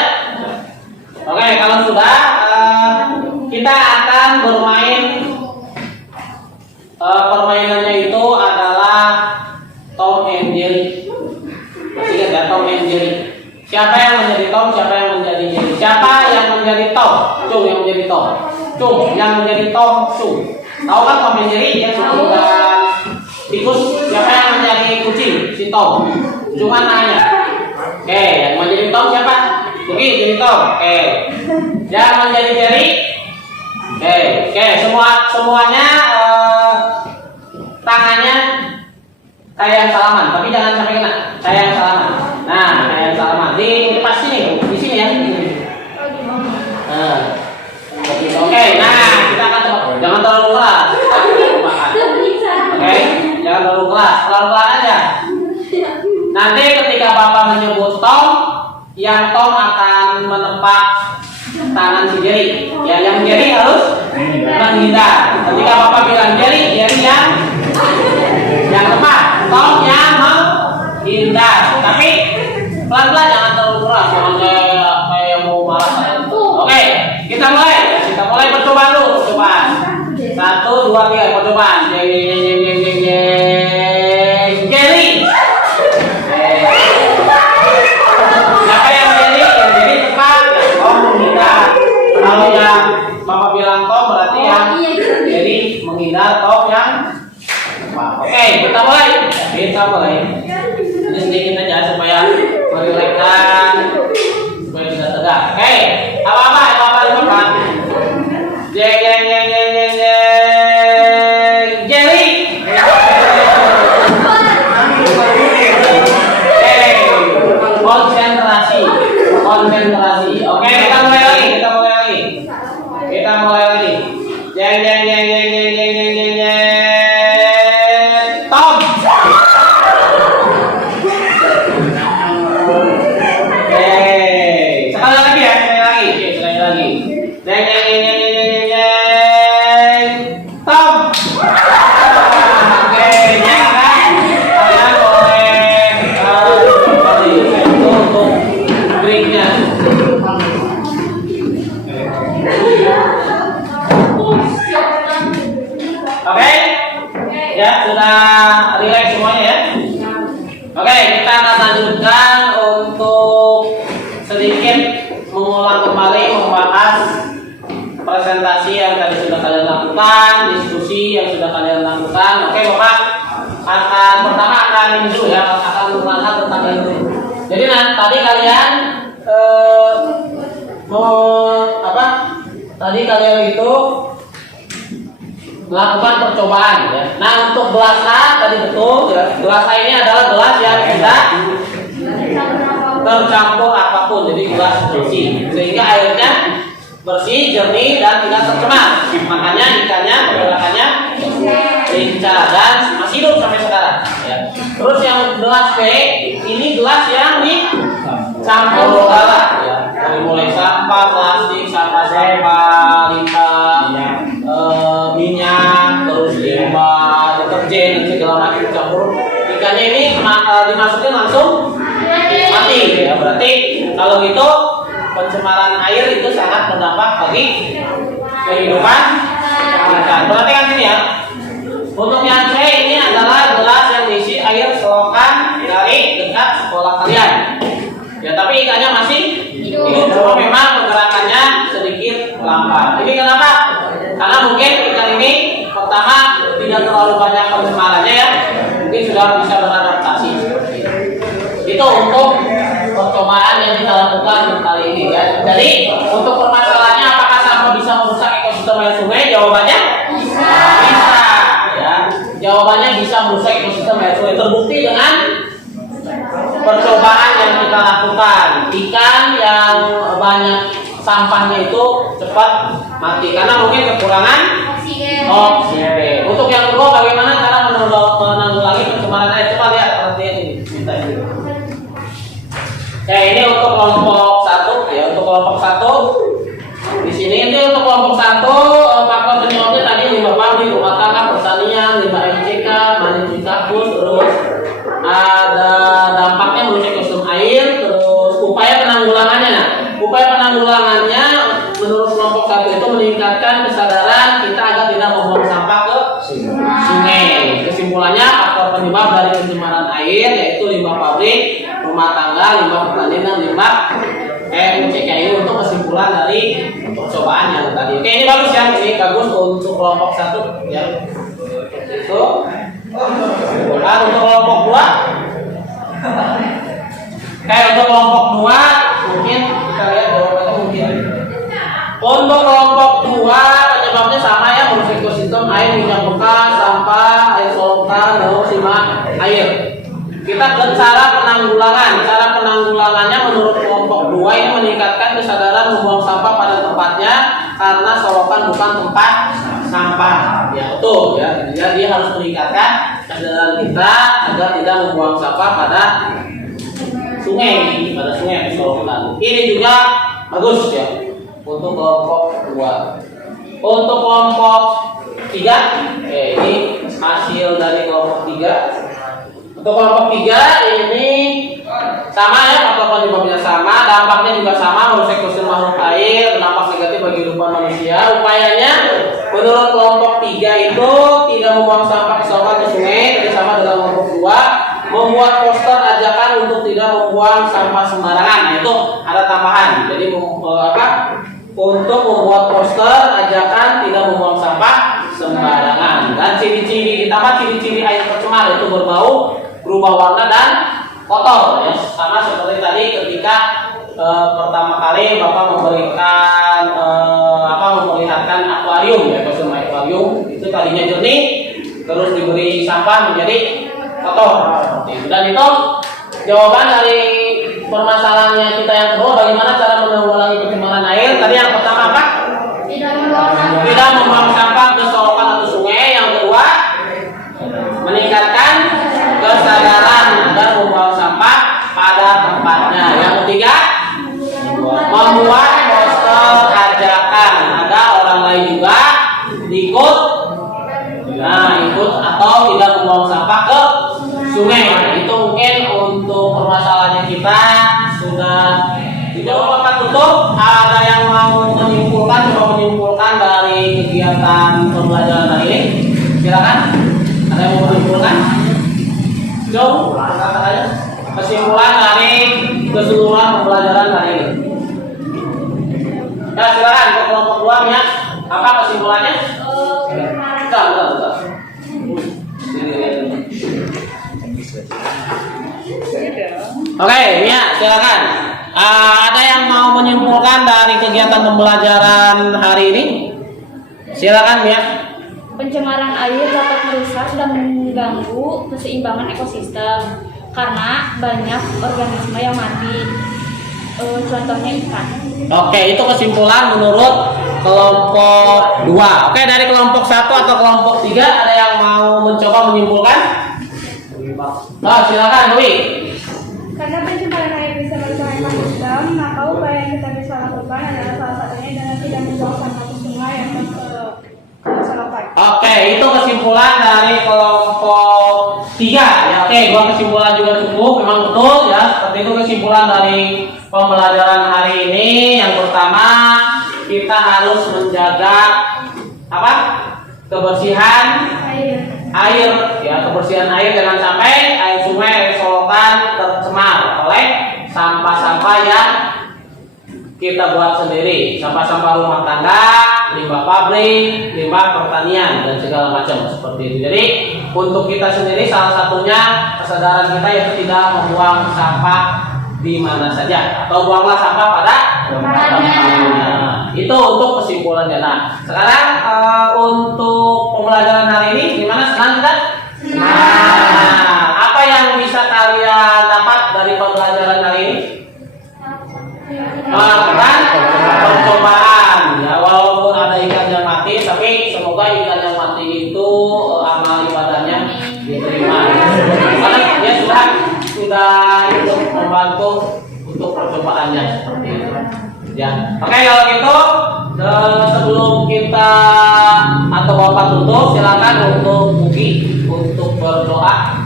Siapa yang menjadi Tom? Siapa yang menjadi Jerry? Siapa yang menjadi Tom? Cung yang menjadi Tom. Cung yang menjadi Tom. Cung. Tahu kan Tom dan Jerry yang bukan tikus? Siapa yang menjadi kucing? Si Tom. Cuma nanya. Oke, yang menjadi Tom siapa? Oke, jadi Tom. Oke. Yang menjadi Jerry? Oke, semuanya tangannya kayak yang salaman, tapi jangan sampai kena. Kayak yang salaman. Nah, kayak yang salaman. Di pas sini, di sini ya. Nah. Oke, nah kita akan coba. Jangan terlalu keras. Oke, jangan terlalu keras. Pelan-pelan aja. Nanti ketika Bapak menyebut Tom, yang Tom akan menepak tangan si Jerry. Ya, yang Jerry harus menghindar. Ketika Bapak bilang Jerry yang tepat, Tom yang menghindar. Tapi pelan-pelan, jangan terlalu keras, jangan kayak mau marah. Oke, kita mulai percobaan dulu. Percobaan 1, 2, 3 percobaan. Jerry. Siapa yang Jerry? Yang Jerry tepat. Tom menghindar. Kalau yang Bapak bilang Tom berarti yang Jerry menghindar, Tom yang tepat. Oke, kita mulai. Ini sedikit aja supaya merilekskan, supaya tidak tegak. Oke, apa-apa Bapak. Jerry. Konsentrasi. Oke, kita mulai lagi. Tom. Sekali lagi. Tom. Oke, jangan. Kalian boleh kembali untuk breaknya. Oke? Ya, sudah relax semuanya ya? Oke, kita akan lanjutkan untuk sedikit mengulang kembali membahas presentasi yang tadi sudah kalian lakukan, diskusi yang sudah kalian lakukan. Oke, Bapak pertama akan ini dulu ya, akan mengangkat tentang itu. Jadi tadi kalian Tadi kalian itu melakukan percobaan ya. Nah, untuk gelas A tadi betul ya. Gelas A ini adalah gelas yang tidak tercampur apapun, jadi gelas bersih. Sehingga airnya bersih, jernih dan tidak tercemar. Makanya ikannya pergerakannya lincah dan masih hidup sampai sekarang ya. Terus yang gelas B ini gelas yang dicampur segala ya. Dari mulai sampah plastik, sampah limbah, minyak, terus limbah, deterjen, segala macam dicampur. Ikannya ini dimasukin langsung mati ya. Berarti kalau gitu pencemaran air itu sangat berdampak bagi kehidupan ikan. Perhatikan sini ya. Untuk yang C ini adalah gelas yang diisi air selokan dari dekat sekolah kalian. Ya, tapi ikannya masih hidup. Cuma memang pergerakannya sedikit lambat. Ini kenapa? Karena mungkin ikan ini pertama tidak terlalu banyak pencemarannya ya. Mungkin sudah bisa beradaptasi. Itu untuk percobaan yang kita lakukan kali ini ya. Jadi untuk permasalahannya apakah sampah bisa merusak ekosistem air sungai? Jawabannya bisa. Ya. Jawabannya bisa merusak ekosistem air sungai. Terbukti dengan percobaan yang kita lakukan. Ikan yang banyak sampahnya itu cepat mati karena mungkin kekurangan oksigen. Untuk yang kedua, bagaimana cara menanggulangi pencemaran air? Coba lihat perhatian ini. Ya, ini untuk kelompok 1 ya, untuk kelompok 1 di sini ini untuk kelompok 1 faktor penyebabnya tadi limbah pabrik, rumah tangga, pertanian, limbah MCK, manajemen kampus, terus ada dampaknya merusak ekosistem air, terus upaya penanggulangannya. Nah, upaya penanggulangannya menurut kelompok 1 itu meningkatkan kesadaran kita agar tidak membuang sampah ke sungai. Kesimpulannya faktor penyebab dari pencemaran air yaitu limbah pabrik, rumah tangga, limbah pertanian, dan limbah MCK. Ini untuk kesimpulan dari percobaan yang tadi. Oke, ini bagus ya, ini bagus untuk kelompok 1 ya. Itu. Nah, untuk kelompok 2. Untuk kelompok 2 mungkin kita lihat jawabannya mungkin. Untuk kelompok 2 penyebabnya sama ya, merusak ekosistem, air, minyak bekas, sampah, air solokan, lalu simak air. Kita ke cara penanggulangan. Cara penanggulangannya menurut kelompok 2 ini meningkatkan kesadaran membuang sampah pada tempatnya karena solokan bukan tempat sampah. Ya betul ya. Jadi dia harus meningkatkan kesadaran kita agar tidak membuang sampah pada sungai atau solokan. Ini juga bagus ya untuk kelompok 2. Untuk kelompok 3, ini hasil dari kelompok 3. Untuk kelompok 3 ini sama ya, faktor penyebabnya sama, dampaknya juga sama, merusak ekosistem makhluk air, berdampak negatif bagi kehidupan manusia. Upayanya menurut kelompok 3 itu tidak membuang sampah ke sungai ke sungai, jadi sama dengan kelompok 2, membuat poster ajakan untuk tidak membuang sampah sembarangan. Nah, itu ada tambahan. Jadi untuk membuat poster ajakan tidak membuang sampah sembarangan. Dan ciri-ciri ditambah ciri-ciri air tercemar itu berbau, berubah warna dan kotor ya, sama seperti tadi ketika pertama kali Bapak memberikan memperlihatkan akuarium ya, ekosistem akuarium itu tadinya jernih terus diberi sampah menjadi kotor. Dan itu jawaban dari permasalahannya kita yang kedua, bagaimana cara menanggulangi pencemaran air. Tadi yang pertama apa? Tidak membuang sampah ke solokan atau sungai. Yang kedua, meningkatkan kesadaran agar membuang sampah pada tempatnya. Yang ketiga, membuat poster ajakan agar orang lain juga ikut atau tidak membuang sampah ke sungai. Itu mungkin untuk permasalahannya kita sudah dijawab. Bapak tutup. Ada yang mau menyimpulkan dari kegiatan pembelajaran hari ini? Silakan. Ada yang mau menyimpulkan? Kesimpulan dari keseluruhan pembelajaran hari ini. Ya silakan ke kelompok 2 ya. Apa kesimpulannya? Bentar. Oke, Mia, silakan. Ada yang mau menyimpulkan dari kegiatan pembelajaran hari ini? Silakan, Mia. Pencemaran air dapat merusak dan mengganggu keseimbangan ekosistem karena banyak organisme yang mati. Contohnya ikan. Oke, itu kesimpulan menurut kelompok 2. Oke, dari kelompok 1 atau kelompok 3 ada yang mau mencoba menyimpulkan? Silakan, Dewi. Karena pencemaran air bisa merusak ekosistem, maka upaya yang kita bisa lakukan adalah salah satunya dengan tidak membuang sampah ke sungai atau ke solokan. Oke, itu kesimpulan dari kelompok 3 ya. Oke, 2 kesimpulan juga cukup, memang betul ya. Seperti itu kesimpulan dari pembelajaran hari ini. Yang pertama, kita harus menjaga kebersihan air ya, kebersihan air, jangan sampai air sungai, air solokan tercemar oleh sampah-sampah yang kita buat sendiri, sampah-sampah rumah tangga, limbah pabrik, limbah pertanian dan segala macam seperti itu. Jadi untuk kita sendiri salah satunya kesadaran kita yaitu tidak membuang sampah di mana saja atau buanglah sampah pada tempatnya. Itu untuk kesimpulannya. Nah, sekarang untuk pembelajaran hari ini gimana? Senang kita? Apa yang bisa kalian dapat dari pembelajaran hari ini? Percobaan ya, walaupun ada ikan yang mati, tapi semoga ikan yang mati itu amal ibadahnya diterima. Karena dia sudah untuk membantu untuk percobaannya seperti itu. Ya, oke kalau gitu sebelum kita atau Bapak tutup, silakan untuk Bugi untuk berdoa.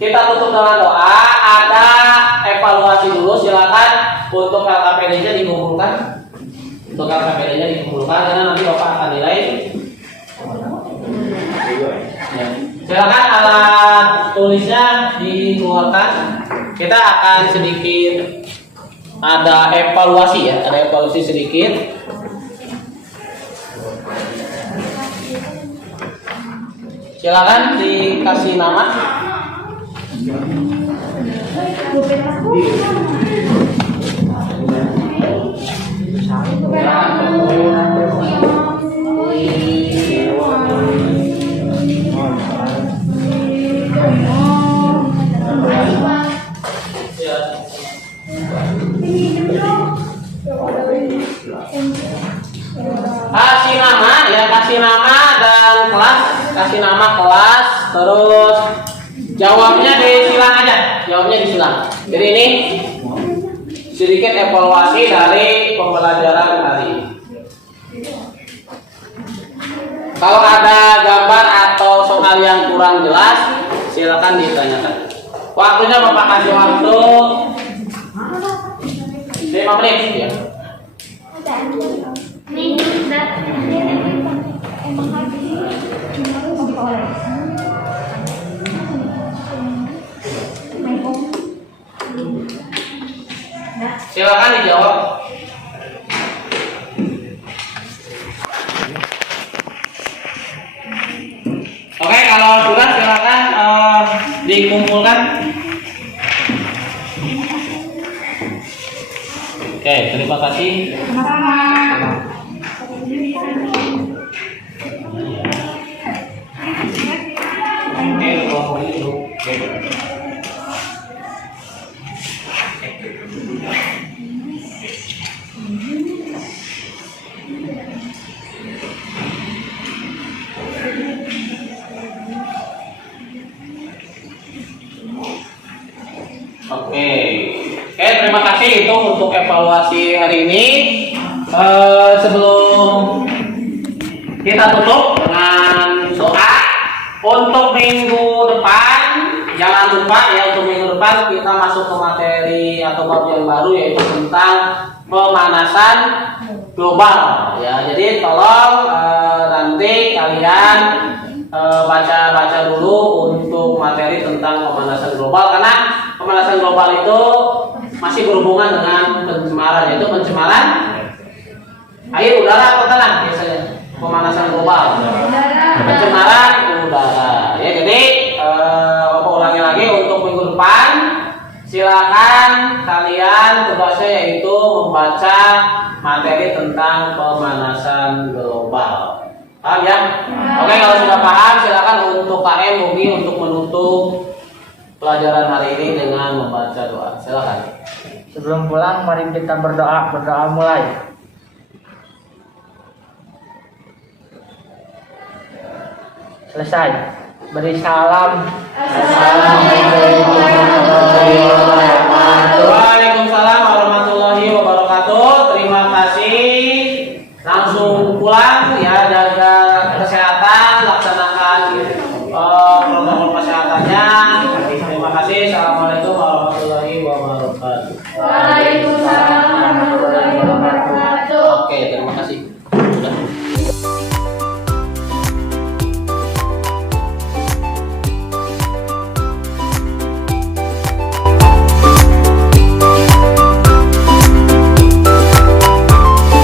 Kita tutup dengan doa. Ada evaluasi dulu, silakan untuk LKPD-nya dikumpulkan. Untuk LKPD-nya dikumpulkan karena nanti Bapak akan nilai. Ya. Silakan alat tulisnya dikeluarkan. Kita akan sedikit ada evaluasi ya, ada evaluasi sedikit. Silakan dikasih nama. Kasih nama ya, kasih nama dan kelas, kasih nama kelas, terus jawabnya disilang aja, jawabnya disilang. Jadi ini sedikit evaluasi dari pembelajaran hari ini. Kalau ada gambar atau soal yang kurang jelas, silakan ditanyakan. Waktunya Bapak kasih waktu 5 menit ya. Silakan dijawab. Oke, kalau sudah silakan dikumpulkan. Oke, terima kasih. Oke, terima kasih itu untuk evaluasi hari ini. Sebelum kita tutup dengan doa untuk minggu depan, jangan lupa ya untuk minggu depan kita masuk ke materi atau bab yang baru yaitu tentang pemanasan global. Ya, jadi tolong nanti kalian baca-baca dulu untuk materi tentang pemanasan global karena pemanasan global itu masih berhubungan dengan pencemaran, yaitu pencemaran air, udara, atau tanah biasanya. Pemanasan global, pencemaran udara. Ya, jadi Bapak ulangi lagi untuk minggu depan. Silakan kalian tugasnya yaitu membaca materi tentang pemanasan global. Paham ya? Oke, kalau sudah paham silakan untuk KM Mugi untuk menutup pelajaran hari ini dengan membaca doa. Silakan. Sebelum pulang, mari kita berdoa. Berdoa mulai. Selesai. Beri salam. Assalamualaikum warahmatullahi wabarakatuh.